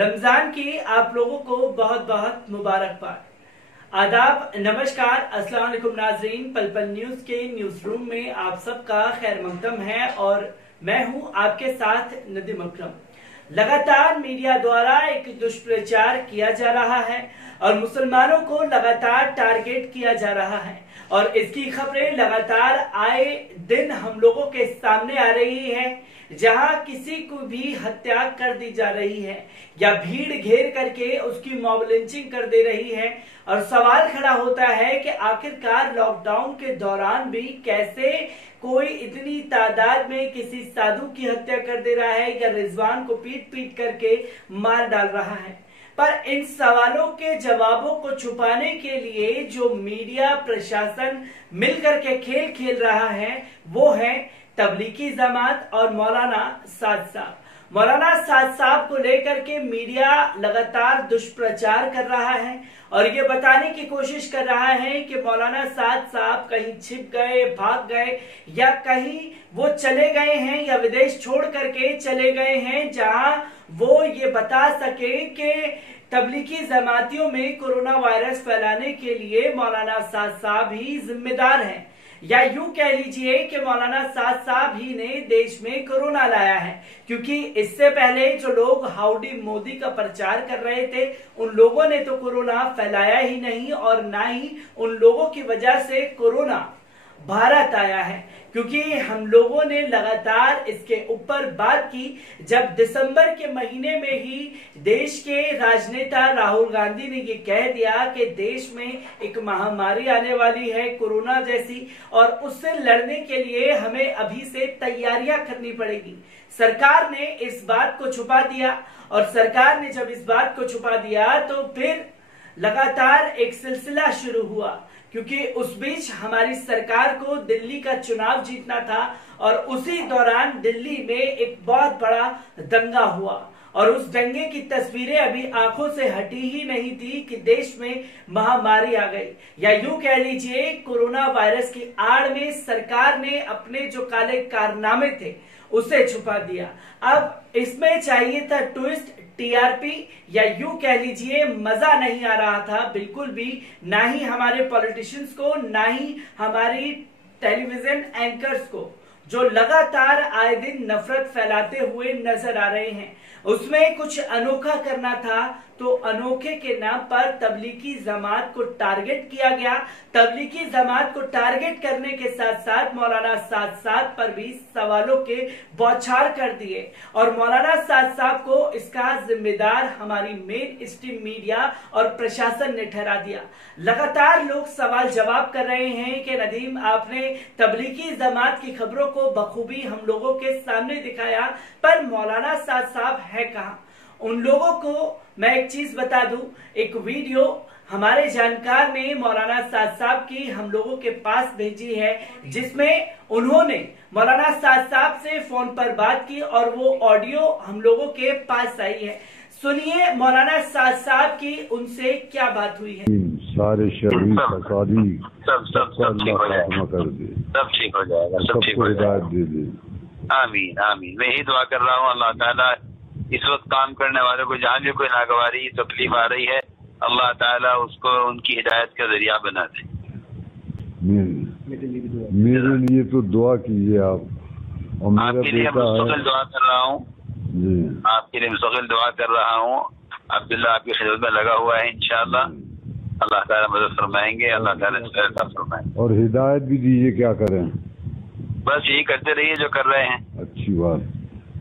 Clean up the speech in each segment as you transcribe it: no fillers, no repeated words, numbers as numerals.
रमजान की आप लोगों को बहुत बहुत मुबारकबाद। आदाब, नमस्कार, अस्सलाम वालेकुम नाजरीन। पल पल न्यूज के न्यूज रूम में आप सबका खैर मकदम है और मैं हूं आपके साथ नदीम अकरम। लगातार मीडिया द्वारा एक दुष्प्रचार किया जा रहा है और मुसलमानों को लगातार टारगेट किया जा रहा है और इसकी खबरें लगातार आए दिन हम लोगों के सामने आ रही है, जहां किसी को भी हत्या कर दी जा रही है या भीड़ घेर करके उसकी मॉब लिंचिंग कर दे रही है। और सवाल खड़ा होता है कि आखिरकार लॉकडाउन के दौरान भी कैसे कोई इतनी तादाद में किसी साधु की हत्या कर दे रहा है या रिजवान को पीट पीट करके मार डाल रहा है। पर इन सवालों के जवाबों को छुपाने के लिए जो मीडिया प्रशासन मिलकर के खेल खेल रहा है वो है तबलीगी जमात और मौलाना साद साहब। मौलाना साद साहब को लेकर के मीडिया लगातार दुष्प्रचार कर रहा है और ये बताने की कोशिश कर रहा है कि मौलाना साद साहब कहीं छिप गए, भाग गए या कहीं वो चले गए हैं या विदेश छोड़ करके चले गए हैं, जहां वो ये बता सके कि तबलीगी जमातियों में कोरोना वायरस फैलाने के लिए मौलाना साद साहब ही जिम्मेदार हैं, या यूं कह लीजिए कि मौलाना साद साहब ही ने देश में कोरोना लाया है। क्योंकि इससे पहले जो लोग हाउडी मोदी का प्रचार कर रहे थे उन लोगों ने तो कोरोना फैलाया ही नहीं और ना ही उन लोगों की वजह से कोरोना भारत आया है। क्योंकि हम लोगों ने लगातार इसके ऊपर बात की जब दिसंबर के महीने में ही देश के राजनेता राहुल गांधी ने ये कह दिया कि देश में एक महामारी आने वाली है कोरोना जैसी और उससे लड़ने के लिए हमें अभी से तैयारियां करनी पड़ेगी। सरकार ने इस बात को छुपा दिया और सरकार ने जब इस बात को छुपा दिया तो फिर लगातार एक सिलसिला शुरू हुआ, क्योंकि उस बीच हमारी सरकार को दिल्ली का चुनाव जीतना था और उसी दौरान दिल्ली में एक बहुत बड़ा दंगा हुआ और उस दंगे की तस्वीरें अभी आंखों से हटी ही नहीं थी कि देश में महामारी आ गई, या यूं कह लीजिए कोरोना वायरस की आड़ में सरकार ने अपने जो काले कारनामे थे उसे छुपा दिया। अब इसमें चाहिए था ट्विस्ट, टीआरपी, या यूं कह लीजिए मजा नहीं आ रहा था बिल्कुल भी, ना ही हमारे पॉलिटिशियंस को ना ही हमारी टेलीविजन एंकर्स को, जो लगातार आए दिन नफरत फैलाते हुए नजर आ रहे हैं। उसमें कुछ अनोखा करना था तो अनोखे के नाम पर तबलीगी जमात को टारगेट किया गया। तबलीगी जमात को टारगेट करने के साथ साथ मौलाना साद साहब पर भी सवालों के बौछार कर दिए और मौलाना साद साहब को इसका जिम्मेदार हमारी मेन स्ट्रीम मीडिया और प्रशासन ने ठहरा दिया। लगातार लोग सवाल जवाब कर रहे हैं कि नदीम, आपने तबलीगी जमात की खबरों को बखूबी हम लोगों के सामने दिखाया, पर मौलाना साद साहब है कहां? उन लोगों को मैं एक चीज बता दूं, एक वीडियो हमारे जानकार ने मौलाना साद साहब की हम लोगों के पास भेजी है, जिसमें उन्होंने मौलाना साद साहब से फोन पर बात की और वो ऑडियो हम लोगों के पास आई है। सुनिए मौलाना साद साहब की उनसे क्या बात हुई है। सारे शरीर फसादी सब ठीक हो जाएगा, सब ठीक हो जाएगा। दे दे। आमीन आमीन। मैं यही दुआ कर रहा हूँ अल्लाह ताला इस वक्त काम करने वालों को जहाँ भी कोई नागवारी तकलीफ आ रही है अल्लाह ताला उसको उनकी हिदायत का जरिया बना दे। मेरे लिए तो दुआ कीजिए आप। और मेरा आपके लिए मुस्तकिल दुआ कर रहा हूँ, आपके लिए मुस्तकिल दुआ कर रहा हूँ। अब्दुल्ला आपकी खिदमत में लगा हुआ है, इंशाअल्लाह अल्लाह ताला मदद फरमाएंगे, अल्लाह ताला फरमाएंगे। और हिदायत भी दीजिए, क्या करें? बस यही करते रहिए जो कर रहे हैं। अच्छी बात।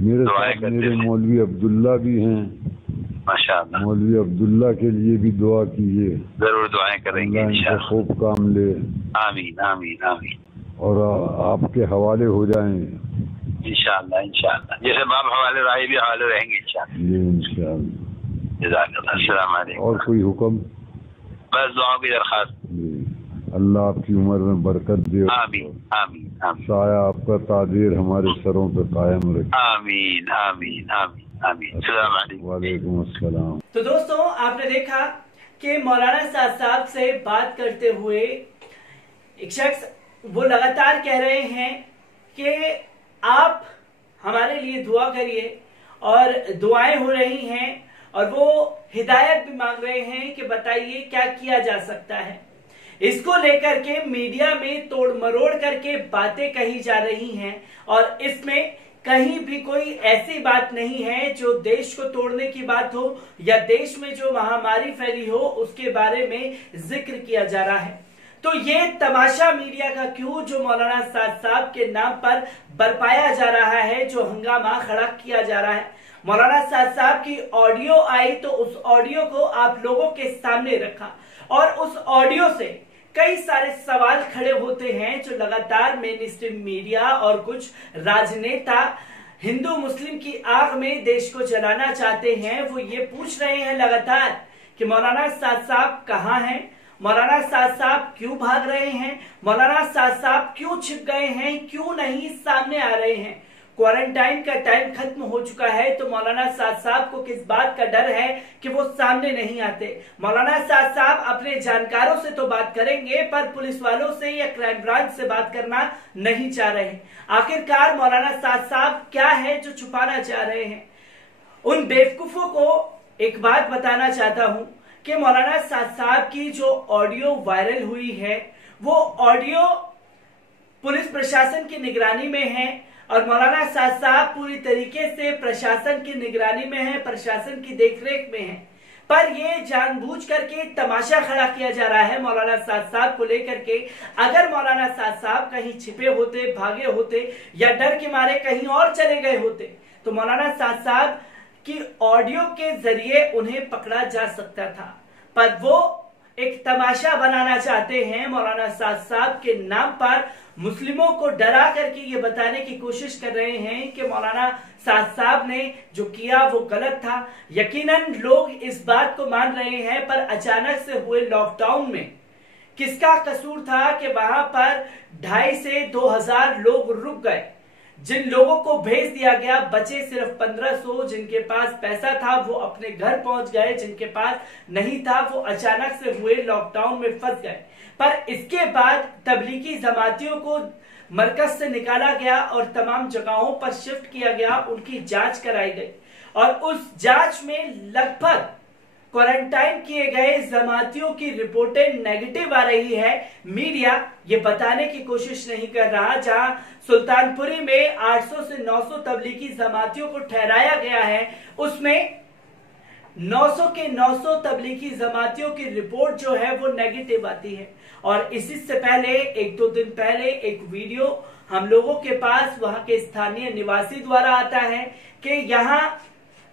मेरे साथ मेरे मौलवी अब्दुल्ला भी हैं, माशाअल्लाह। मौलवी अब्दुल्ला के लिए भी दुआ कीजिए। जरूर दुआएं करेंगे इंशाअल्लाह। खूब काम ले। आमीन आमीन आमीन। और आपके हवाले हो जाएं इंशाअल्लाह इंशाअल्लाह। जैसे बाप हवाले रहे भी हवाले रहेंगे इंशाअल्लाह। अस्सलाम वालेकुम। और कोई हुक्म? बस दुआओं की दरखास्त। अल्लाह आपकी उम्र में बरकत दे। आमीन आमीन आमीन। साया आपका तादीर हमारे सरों पर कायम रखे। आमीन आमीन आमीन आमीन। वालेकुम अस्सलाम। तो दोस्तों, आपने देखा कि मौलाना साद साहब से बात करते हुए एक शख्स वो लगातार कह रहे हैं कि आप हमारे लिए दुआ करिए और दुआएं हो रही हैं और वो हिदायत भी मांग रहे हैं कि बताइए क्या किया जा सकता है। इसको लेकर के मीडिया में तोड़ मरोड़ करके बातें कही जा रही हैं और इसमें कहीं भी कोई ऐसी बात नहीं है जो देश को तोड़ने की बात हो या देश में जो महामारी फैली हो उसके बारे में जिक्र किया जा रहा है। तो ये तमाशा मीडिया का क्यों जो मौलाना साद साहब के नाम पर बरपाया जा रहा है, जो हंगामा खड़ा किया जा रहा है। मौलाना साद साहब की ऑडियो आई तो उस ऑडियो को आप लोगों के सामने रखा और उस ऑडियो से कई सारे सवाल खड़े होते हैं जो लगातार मेन स्ट्रीम मीडिया और कुछ राजनेता हिंदू मुस्लिम की आग में देश को जलाना चाहते हैं। वो ये पूछ रहे हैं लगातार कि मौलाना साद साहब कहाँ हैं, मौलाना साद साहब क्यों भाग रहे हैं, मौलाना साद साहब क्यों छिप गए हैं, क्यों नहीं सामने आ रहे हैं। क्वारंटाइन का टाइम खत्म हो चुका है तो मौलाना साद साहब को किस बात का डर है कि वो सामने नहीं आते। मौलाना साद साहब अपने जानकारों से तो बात करेंगे पर पुलिस वालों से या क्राइम ब्रांच से बात करना नहीं चाह रहे। आखिरकार मौलाना साद साहब क्या है जो छुपाना चाह रहे हैं। उन बेवकूफों को एक बात बताना चाहता हूं कि मौलाना साद साहब की जो ऑडियो वायरल हुई है वो ऑडियो पुलिस प्रशासन की निगरानी में है और मौलाना साद साहब पूरी तरीके से प्रशासन की निगरानी में है, प्रशासन की देखरेख में है। पर ये जानबूझ करके तमाशा खड़ा किया जा रहा है मौलाना साद साहब को लेकर के। अगर मौलाना साद साहब कहीं छिपे होते, भागे होते या डर के मारे कहीं और चले गए होते तो मौलाना साद साहब की ऑडियो के जरिए उन्हें पकड़ा जा सकता था। पर वो एक तमाशा बनाना चाहते हैं मौलाना साद साहब के नाम पर, मुस्लिमों को डरा करके ये बताने की कोशिश कर रहे हैं कि मौलाना साद साहब ने जो किया वो गलत था। यकीनन लोग इस बात को मान रहे हैं पर अचानक से हुए लॉकडाउन में किसका कसूर था कि वहां पर 2,500 से 2,000 लोग रुक गए। जिन लोगों को भेज दिया गया बचे सिर्फ 1,500। जिनके पास पैसा था वो अपने घर पहुंच गए, जिनके पास नहीं था वो अचानक से हुए लॉकडाउन में फंस गए। पर इसके बाद तबलीगी जमातियों को मरकज से निकाला गया और तमाम जगहों पर शिफ्ट किया गया, उनकी जांच कराई गई और उस जांच में लगभग क्वारंटाइन किए गए जमातियों की रिपोर्टें नेगेटिव आ रही है। मीडिया ये बताने की कोशिश नहीं कर रहा। जहां सुल्तानपुरी में 800 से 900 तबलीगी जमातियों को ठहराया गया है उसमें 900 के 900 तबलीगी जमातियों की रिपोर्ट जो है वो नेगेटिव आती है। और इसी से पहले 1-2 दिन पहले एक वीडियो हम लोगों के पास वहां के स्थानीय निवासी द्वारा आता है कि यहाँ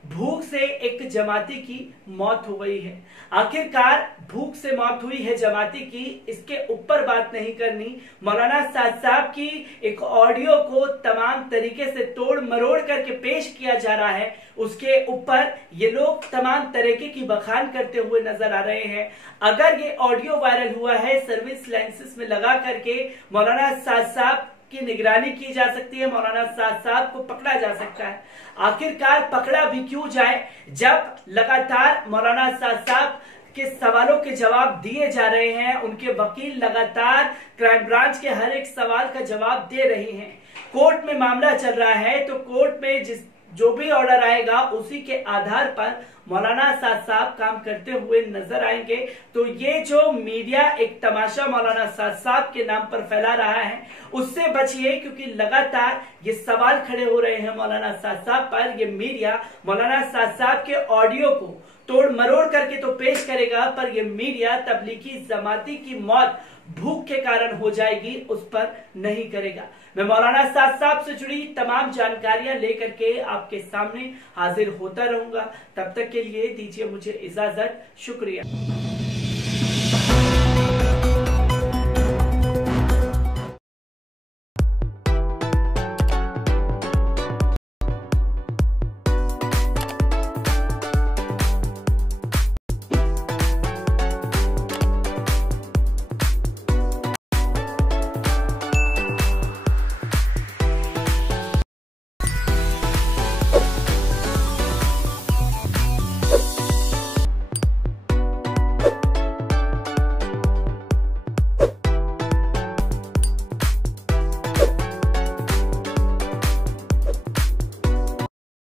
भूख से एक जमाती की मौत हो गई है। आखिरकार भूख से मौत हुई है जमाती की, इसके ऊपर बात नहीं करनी। मौलाना साद साहब की एक ऑडियो को तमाम तरीके से तोड़ मरोड़ करके पेश किया जा रहा है, उसके ऊपर ये लोग तमाम तरीके की बखान करते हुए नजर आ रहे हैं। अगर ये ऑडियो वायरल हुआ है सर्विस लेंसेज में लगा करके मौलाना साद साहब की निगरानी की जा सकती है, मौलाना साद साहब को पकड़ा जा सकता है। आखिरकार पकड़ा भी क्यों जाए जब लगातार मौलाना साद साहब के सवालों के जवाब दिए जा रहे हैं। उनके वकील लगातार क्राइम ब्रांच के हर एक सवाल का जवाब दे रहे हैं। कोर्ट में मामला चल रहा है तो कोर्ट में जो भी ऑर्डर आएगा उसी के आधार पर मौलाना साद साहब काम करते हुए नजर आएंगे। तो ये जो मीडिया एक तमाशा मौलाना साद साहब के नाम पर फैला रहा है उससे बचिए, क्योंकि लगातार ये सवाल खड़े हो रहे हैं मौलाना साद साहब पर। ये मीडिया मौलाना साद साहब के ऑडियो को तोड़ मरोड़ करके तो पेश करेगा पर यह मीडिया तबलीगी जमाती की मौत भूख के कारण हो जाएगी उस पर नहीं करेगा। मैं मौलाना साद साहब से जुड़ी तमाम जानकारियां लेकर के आपके सामने हाजिर होता रहूंगा। तब तक के लिए दीजिए मुझे इजाजत। शुक्रिया।